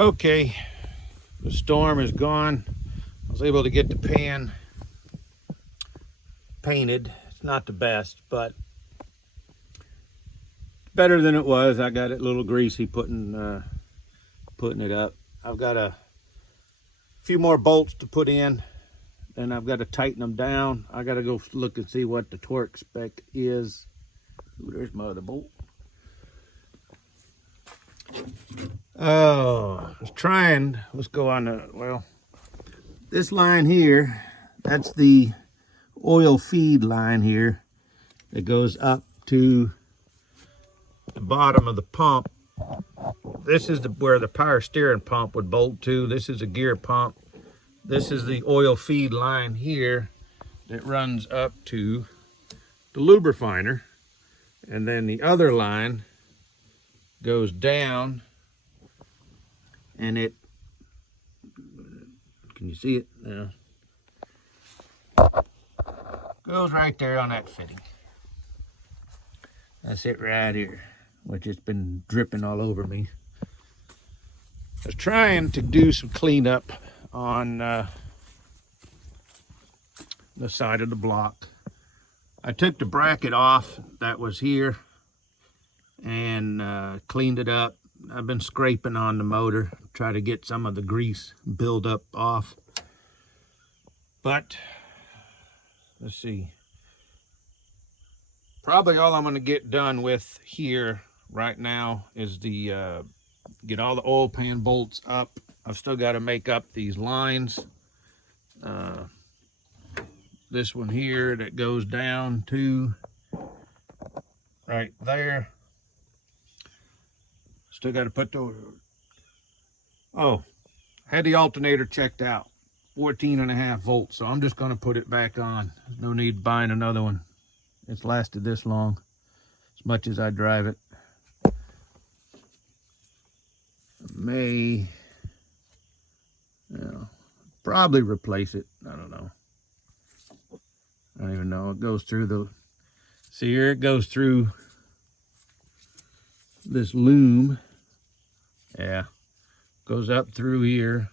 Okay, the storm is gone. I was able to get the pan painted. It's not the best, but better than it was. I got it a little greasy putting it up. I've got a few more bolts to put in, and I've got to tighten them down. I got to go look and see what the torque spec is. Ooh, there's my other bolt. Oh, let's go on well, this line here, that's the oil feed line here that goes up to the bottom of the pump. This is where the power steering pump would bolt to. This is a gear pump. This is the oil feed line here that runs up to the lubrifiner. And then the other line goes down, and it, can you see it now? Goes right there on that fitting. That's it right here, which it's been dripping all over me. I was trying to do some cleanup on the side of the block. I took the bracket off that was here and cleaned it up. I've been scraping on the motor, try to get some of the grease buildup off. But let's see. Probably all I'm going to get done with here right now is the get all the oil pan bolts up. I've still got to make up these lines. This one here that goes down to right there. Still got to put the, oh, had the alternator checked out, 14.5 volts. So I'm just going to put it back on. No need buying another one. It's lasted this long, as much as I drive it. May, probably replace it. I don't know. I don't even know. It goes through the, see here, it goes through this loom. Yeah, goes up through here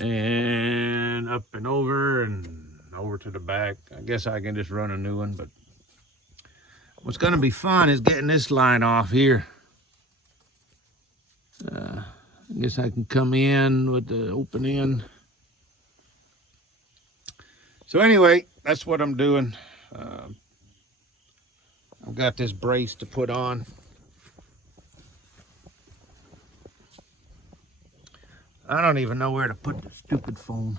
and up and over to the back. I guess I can just run a new one, but what's going to be fun is getting this line off here. I guess I can come in with the open end. So anyway, that's what I'm doing. I've got this brace to put on. I don't even know where to put the stupid phone.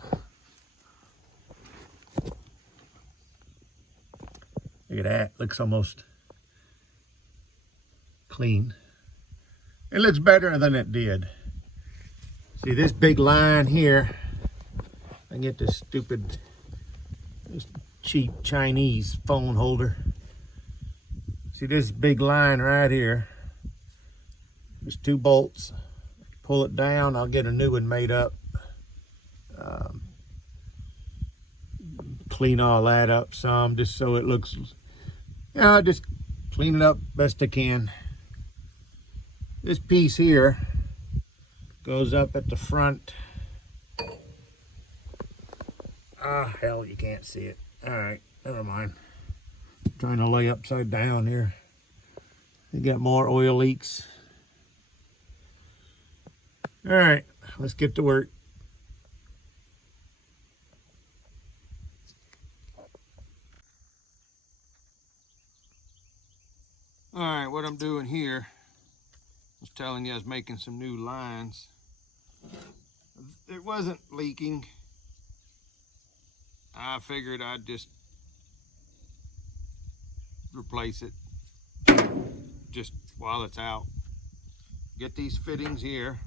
Look at that, looks almost clean. It looks better than it did. See this big line here, I get this cheap Chinese phone holder. See this big line right here, just 2 bolts. Pull it down, I'll get a new one made up. Clean all that up some, just so it looks, just clean it up best I can. This piece here goes up at the front. Ah, hell, you can't see it. All right, never mind. I'm trying to lay upside down here. You got more oil leaks. All right, let's get to work. All right, what I'm doing here, I was telling you I was making some new lines. It wasn't leaking. I figured I'd just replace it just while it's out. Get these fittings here.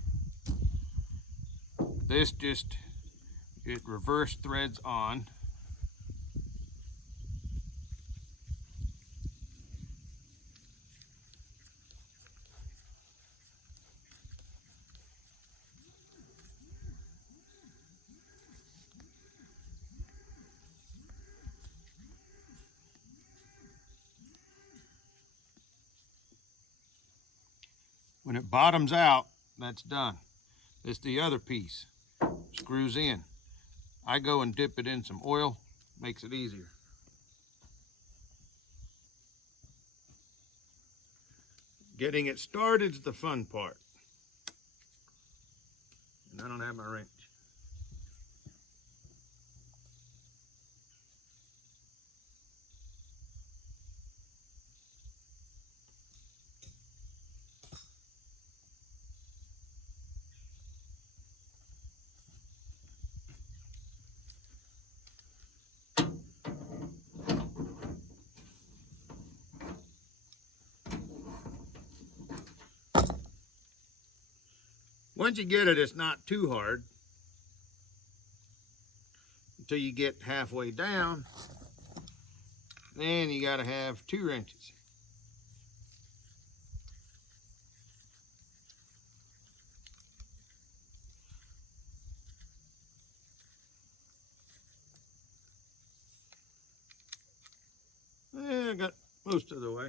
This it reverse threads on. When it bottoms out, that's done. This the other piece. Screws in. I go and dip it in some oil, makes it easier. Getting it started is the fun part. And I don't have my wrench. Once you get it, it's not too hard until you get halfway down. Then you got to have 2 wrenches. I got most of the way.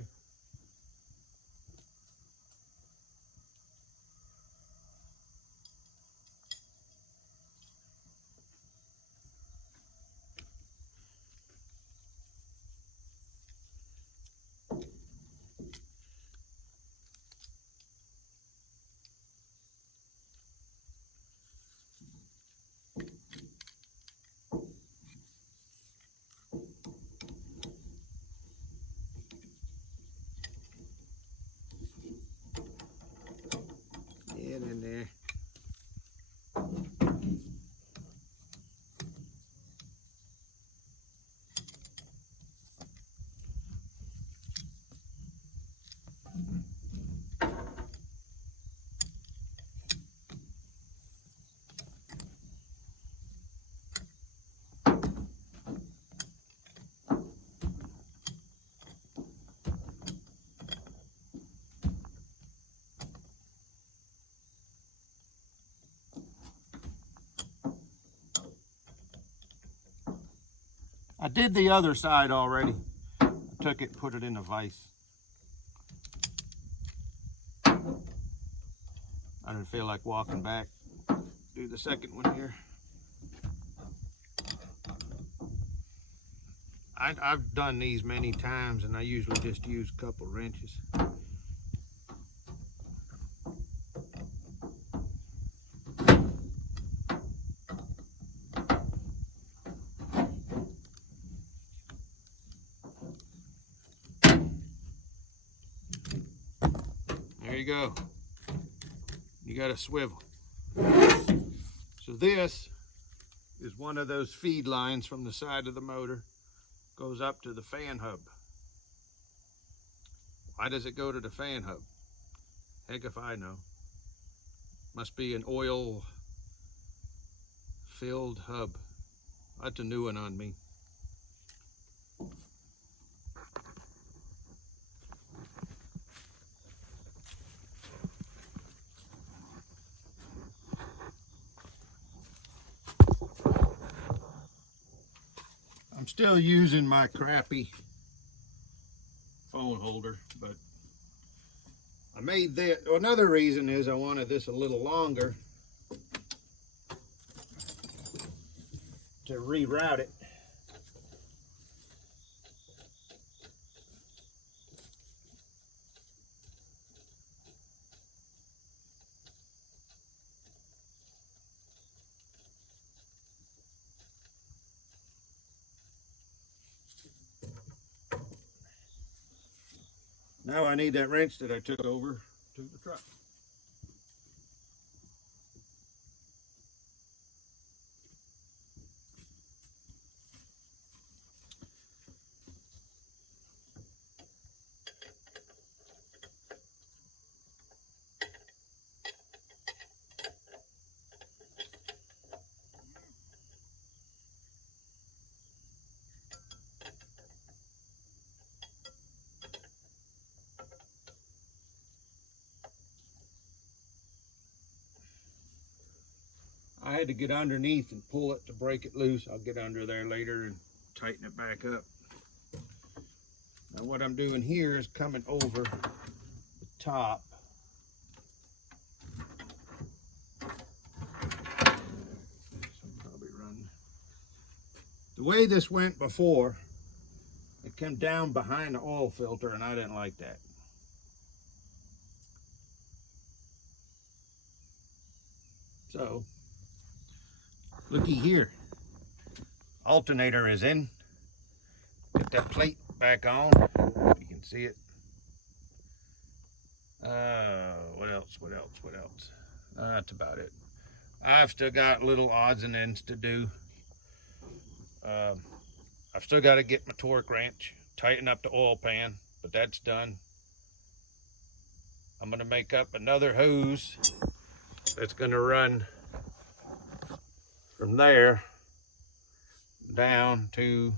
Get in there. I did the other side already. I took it, put it in a vise. I didn't feel like walking back. Do the second one here. I've done these many times and I usually just use a couple wrenches. There you go. You got a swivel. So this is one of those feed lines from the side of the motor. Goes up to the fan hub. Why does it go to the fan hub? Heck if I know. Must be an oil filled hub. That's a new one on me. I'm still using my crappy phone holder, but I made that. Another reason is I wanted this a little longer to reroute it. Now I need that wrench that I took over to the truck. I had to get underneath and pull it to break it loose. I'll get under there later and tighten it back up. Now what I'm doing here is coming over the top The way this went before, it came down behind the oil filter, and I didn't like that. So, looky here. Alternator is in. Get that plate back on. You can see it. What else? That's about it. I've still got little odds and ends to do. I've still got to get my torque wrench, tighten up the oil pan, but that's done. I'm going to make up another hose that's going to run from there down to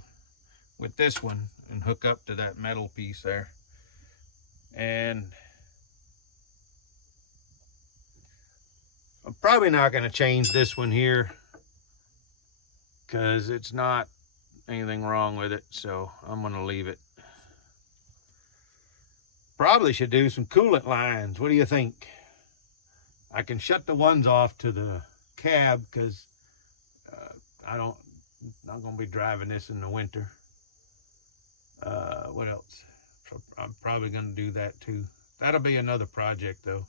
with this one and hook up to that metal piece there. And I'm probably not going to change this one here because it's not anything wrong with it, so I'm going to leave it. Probably should do some coolant lines. What do you think? I can shut the ones off to the cab because I'm not going to be driving this in the winter. What else? So I'm probably going to do that too. That'll be another project though.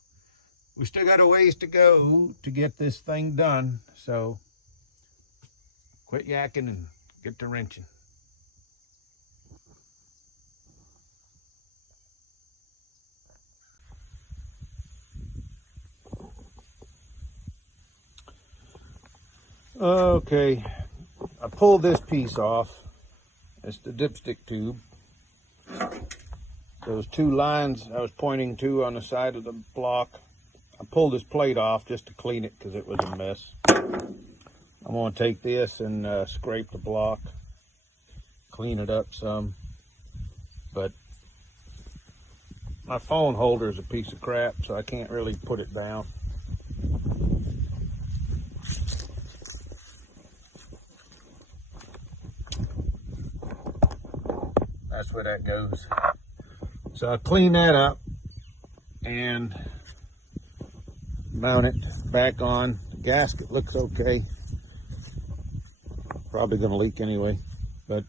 We still got a ways to go to get this thing done, so quit yakking and get to wrenching. Okay, I pulled this piece off. It's the dipstick tube. Those two lines I was pointing to on the side of the block, I pulled this plate off just to clean it because it was a mess. I'm going to take this and scrape the block, clean it up some. But my phone holder is a piece of crap, so I can't really put it down. That's where that goes. So I'll clean that up and mount it back on. The gasket looks okay. Probably gonna leak anyway, but